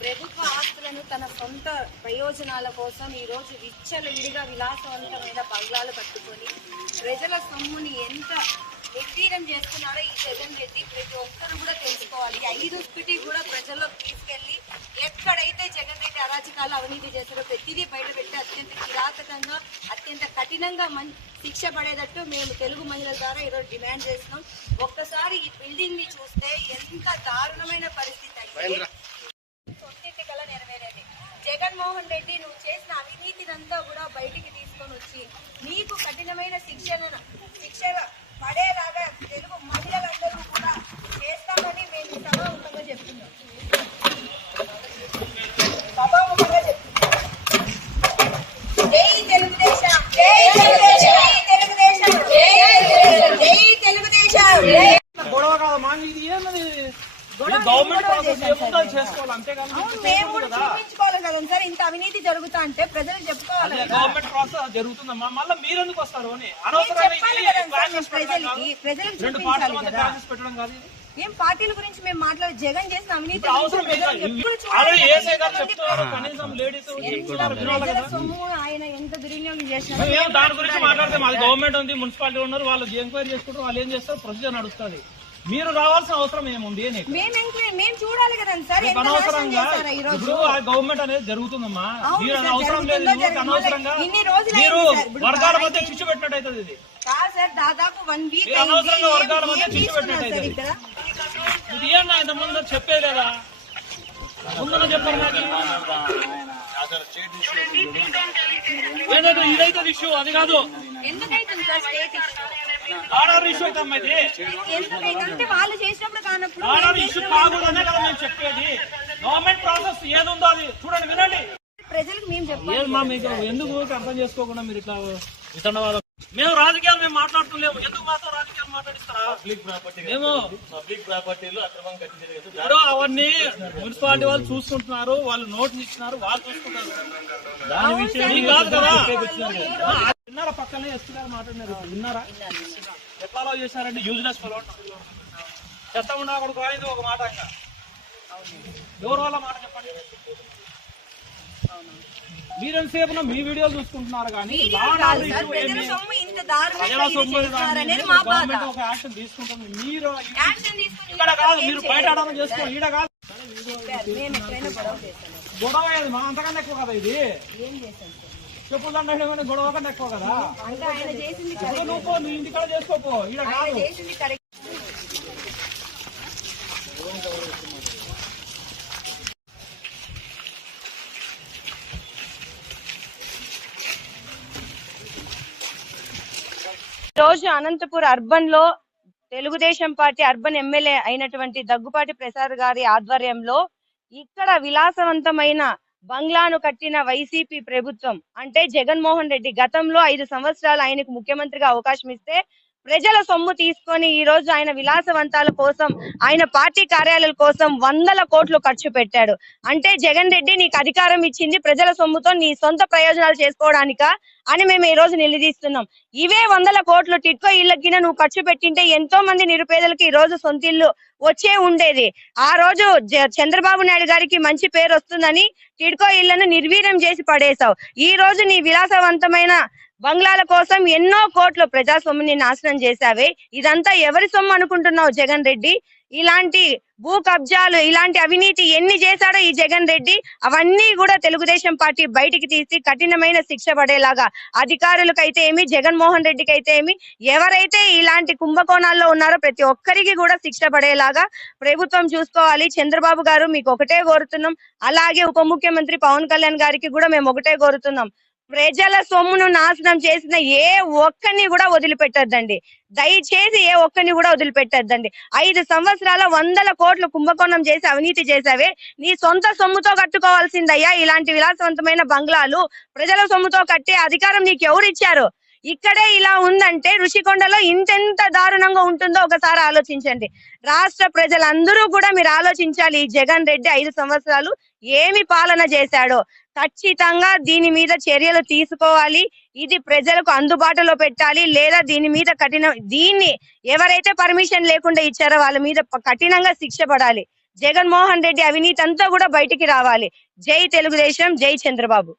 ప్రభుత్వ ఆస్తులను తన సొంత ప్రయోజనాల కోసం ఈ రోజు విచ్చలవిడిగా విలాసవంతమైన బంగ్లాలు కట్టుకొని ప్రజల సొమ్ముని ఎంత నిర్వీర్యం చేస్తున్నారో ఈ జగన్ రెడ్డి ప్రతి ఒక్కరు కూడా తెలుసుకోవాలి. ఐదు స్పిటి కూడా ప్రజల్లోకి తీసుకెళ్ళి ఎక్కడైతే జగన్ రెడ్డి అరాచకాలు అవినీతి చేస్తారో ప్రతిదీ బయట పెట్టి అత్యంత కిరాతకంగా అత్యంత కఠినంగా మం శిక్ష పడేటట్టు మేము తెలుగు మహిళల ద్వారా ఈరోజు డిమాండ్ చేస్తున్నాం. ఒక్కసారి ఈ బిల్డింగ్ని చూస్తే ఎంత దారుణమైన పరిస్థితి అయితే జగన్మోహన్ రెడ్డి నువ్వు చేసిన అవినీతినంతా కూడా బయటికి తీసుకొని వచ్చి నీకు కఠినమైన శిక్షణ శిక్ష పడేలాగా తెలుగు మహిళలందరూ కూడా చేస్తామని మేము సభాముఖంగా చెప్తున్నాం. సభాముఖంగా చెప్తున్నాం. జై తెలుగుదేశం జై తెలుగుదేశం జై తెలుగుదేశం జై తెలుగుదేశం జై గొడవ ఇది ఏంది గవర్నమెంట్ చేసుకోవాలి అంతేగాని కదా సార్. ఇంత అవినీతి జరుగుతా అంటే ప్రజలు చెప్పుకోవాలి. గవర్నమెంట్ ప్రాసెస్ జరుగుతుందమ్మా. మళ్ళీ మీరు ఎందుకు వస్తారు ప్రజలకి. ఏం పార్టీల గురించి మేము మాట్లాడే జగన్ చేసిన అవినీతి సొమ్ము ఆయన ఎంత దుర్వినియోగం చేసినారో మేము దాని గురించి మాట్లాడితే. మాది గవర్నమెంట్ ఉంది మున్సిపాలిటీ ఉన్నారు వాళ్ళు ఎంక్వైరీ చేసుకుంటారు వాళ్ళు ఏం చేస్తారు? ప్రొసీజర్ నడుస్తుంది. మీరు రావాల్సిన అవసరం ఏముంది అని మేము ఎంక్వైరీ మేము చూడాలి కదా సార్ మీకు ఎంత నాశనం అనవసరంగా చేశారా ఈ రోజు? ఇప్పుడు ఆ గవర్నమెంట్ అనేది జరుగుతుందమ్మా. అవును మీరు సార్, అవసరం లేదు జరుగుతుందో మీకు అనవసరంగా జరుగుతుందో. ఇన్ని రోజులు మీరు అయింది సార్. ఇప్పుడు వర్గాల బాగా మధ్య చిచ్చు పెట్టినట్టు అవుతుంది ఇది. కాదు సార్ దాదాపు వన్ వీక్ మీరు అయింది. అనవసరంగా ఏం- వర్గాల మధ్య ఏం చిచ్చు తీసుకున్నారు సార్ పెట్టినట్టు ఇక్కడ? ఇది ఇంత ముందు చెప్పేది లేదా? ముందు చెప్పారు నాకు ఇదైతే ఇష్యూ అది కాదు. ఎందుకైతుంది సార్ స్టేట్ ఆర్డర్ ఇష్యూ అయితే అమ్మా ఇది ఎందుకైతే వాళ్ళు చేసినప్పుడు కానప్పుడు ఆర్డర్ మేము ఇష్యూ చేసినప్పుడు కాకూడదనే కదా మేము చెప్పేది. గవర్నమెంట్ ప్రాసెస్ ఏది ఉందో అది చూడండి వినండి. ప్రజలకు మేము చెప్పాలి. ఎందుకు అర్థం చేసుకోకుండా మీరు ఇట్లా వితండవాదం మేము రాజకీయాలు మేము మాట్లాడుతున్నాము ఎందుకు మాతో రాజకీయాలు మాట్లాడిస్తారా? పబ్లిక్ ప్రాపర్టీ మేము పబ్లిక్ ప్రాపర్టీలో అక్రమం కట్టి జరిగేది ఇప్పుడు అవన్నీ మున్సిపాలిటీ వాళ్ళు చూసుకుంటున్నారు వాళ్ళు నోటీస్ ఇచ్చినారు వాళ్ళు చూసుకుంటారు. దాని విషయం మీకు కాదు కదా? విన్నారా? పక్కనే ఎస్పీ గారు మాట్లాడినారు. విన్నారా? ఎట్లా అలౌ చేశారంటే యూజ్లెస్ చెత్త ఉన్నా అక్కడ అనేది ఒక మాట ఇంకా ఎవరు వాళ్ళ మాట చెప్పండి? మీరెంతసేపు మీ వీడియోలు చూసుకుంటున్నారు కానీ దారుణంగా ఇది సొమ్ము చేస్తున్నారనేది మా బాధ. గవర్నమెంట్ ఒక యాక్షన్ తీసుకుంటుంది. మీరు యాక్షన్ తీసుకుని ఇక్కడ కాదు మీరు బయట ఆడడం చేసుకోండి ఈడ కాదు. మేము ఎక్కడైనా గొడవ చేస్తాం గొడవ ఏది? మా అంతకన్నా ఎక్కువ కదా ఇది. ఏం చేస్తాం సార్? చెప్పులు దండ గొడవ కన్నా ఎక్కువ కదా. నువ్వు ఇంటికాడ చేసుకోపో ఈడ కాదు. రోజు అనంతపూర్ అర్బన్లో తెలుగుదేశం పార్టీ అర్బన్ ఎమ్మెల్యే అయినటువంటి దగ్గుపాటి ప్రసాద్ గారి ఆధ్వర్యంలో ఇక్కడ విలాసవంతమైన బంగ్లాను కట్టిన వైసీపీ ప్రభుత్వం అంటే జగన్మోహన్ రెడ్డి గతంలో ఐదు సంవత్సరాలు ఆయనకు ముఖ్యమంత్రిగా అవకాశం ఇస్తే ప్రజల సొమ్ము తీసుకొని ఈ రోజు ఆయన విలాసవంతాల కోసం ఆయన పార్టీ కార్యాలయాల కోసం వందల కోట్లు ఖర్చు పెట్టాడు. అంటే జగన్ రెడ్డి నీకు అధికారం ఇచ్చింది ప్రజల సొమ్ముతో నీ సొంత ప్రయోజనాలు చేసుకోవడానికా అని మేము ఈ రోజు నిలదీస్తున్నాం. ఇవే వందల కోట్లు టిట్కో ఇళ్ళకిన నువ్వు ఖర్చు పెట్టింటే ఎంతో మంది నిరుపేదలకు ఈ రోజు సొంత ఇల్లు వచ్చే ఉండేది. ఆ రోజు చంద్రబాబు నాయుడు గారికి మంచి పేరు వస్తుందని టిడ్కో ఇళ్ళను నిర్వీర్యం చేసి పడేశావు. ఈ రోజు నీ విలాసవంతమైన బంగ్లాల కోసం ఎన్నో కోట్లు ప్రజా నాశనం చేశావే. ఇదంతా ఎవరి సొమ్ము అనుకుంటున్నావు జగన్ రెడ్డి? ఇలాంటి భూ కబ్జాలు ఇలాంటి అవినీతి ఎన్ని చేశాడో ఈ జగన్ రెడ్డి అవన్నీ కూడా తెలుగుదేశం పార్టీ బయటికి తీసి కఠినమైన శిక్ష పడేలాగా. అధికారులకైతే ఏమి జగన్మోహన్ రెడ్డికి అయితే ఏమి ఎవరైతే ఇలాంటి కుంభకోణాల్లో ఉన్నారో ప్రతి ఒక్కరికి కూడా శిక్ష పడేలాగా ప్రభుత్వం చూసుకోవాలి. చంద్రబాబు గారు మీకు ఒకటే కోరుతున్నాం. అలాగే ఉప ముఖ్యమంత్రి పవన్ కళ్యాణ్ గారికి కూడా మేము ఒకటే కోరుతున్నాం. ప్రజల సొమ్మును నాశనం చేసిన ఏ ఒక్కరిని కూడా వదిలిపెట్టద్దండి. దయచేసి ఏ ఒక్కరిని కూడా వదిలిపెట్టద్దండి. ఐదు సంవత్సరాల వందల కోట్లు కుంభకోణం చేసి అవినీతి చేసావే నీ సొంత సొమ్ముతో కట్టుకోవాల్సిందయ్యా ఇలాంటి విలాసవంతమైన బంగ్లాలు ప్రజల సొమ్ముతో కట్టే అధికారం నీకు ఎవరు ఇచ్చారు ఇక్కడే ఇలా ఉందంటే ఋషికొండలో ఇంతెంత దారుణంగా ఉంటుందో ఒకసారి ఆలోచించండి. రాష్ట్ర ప్రజలందరూ కూడా మీరు ఆలోచించాలి ఈ జగన్ రెడ్డి ఐదు సంవత్సరాలు ఏమి పాలన చేశాడో. ఖచ్చితంగా దీని మీద చర్యలు తీసుకోవాలి. ఇది ప్రజలకు అందుబాటులో పెట్టాలి. లేదా దీని మీద కఠిన దీన్ని ఎవరైతే పర్మిషన్ లేకుండా ఇచ్చారో వాళ్ళ మీద కఠినంగా శిక్ష పడాలి. జగన్మోహన్ రెడ్డి అవినీతి అంతా కూడా బయటికి రావాలి. జై తెలుగుదేశం జై చంద్రబాబు.